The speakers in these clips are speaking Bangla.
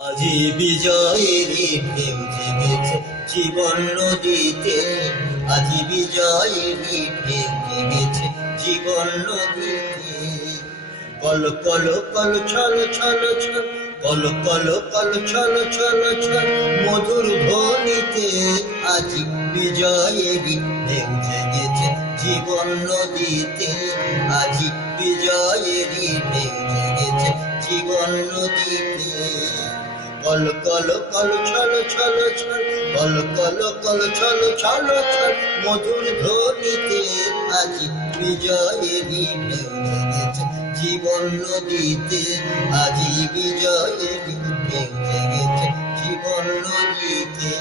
আজি বিজয়েরই ঢেউ জেগেছে জীবন নদীতে, আজি বিজয়েরই ঢেউ জেগেছে জীবন নদীতে। কল কল কল ছল ছল ছল, কল কল কল ছল ছল ছল, মধুর ধ্বনিতে আজি বিজয়েরই ঢেউ জেগেছে জীবন নদীতে, আজি বিজয়েরই ঢেউ জেগেছে জীবন নদীতে। কল কল কল ছল ছল ছল, কল কল কল ছল ছল ছল, মধুর ধ্বনিতে আজি বিজয়েরই ঢেউ জেগেছে জীবন নদীতে, আজি বিজয়েরই ঢেউ জেগেছে জীবন নদীতে।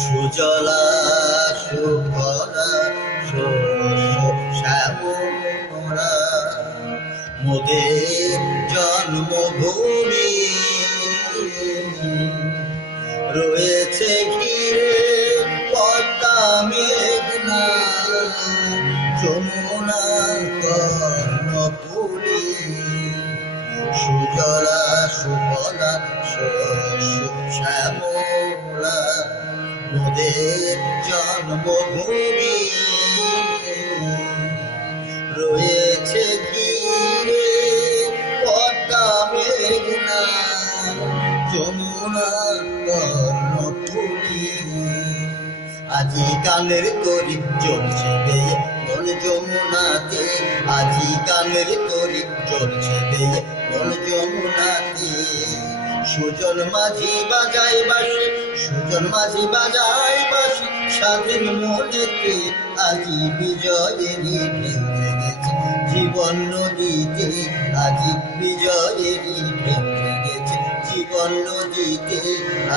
সুজলা সুফলা শস্য শ্যামলা, মোদের জন্মভূমি রয়েছে ঘিরে পদ্মা মেঘনা যমুনা কর্ণফুলী। সুজলা সুফলা শস্য শ্যামলা, মোদের জন্মভূমি রয়েছে ঘিরে পদ্মা মেঘনা যমুনা কর্ণফুলী। আজি গানের তরি চলছে বেয়ে মন যমুনাতে, আজি গানের তরি চলছে বেয়ে মন যমুনাতে। সুজন মাঝি বাজায় বাঁশি, সুজন মাঝি বাজায় বাঁশি, স্বাধীন মনেতে আজি বিজয়েরই ঢেউ জেগেছে জীবন নদীতে, আজি বিজয়েরই ঢেউ জেগেছে জীবন নদীতে,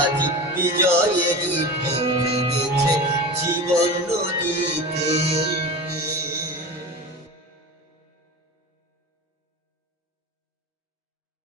আজি বিজয়েরই ঢেউ জেগেছে জীবন নদীতে।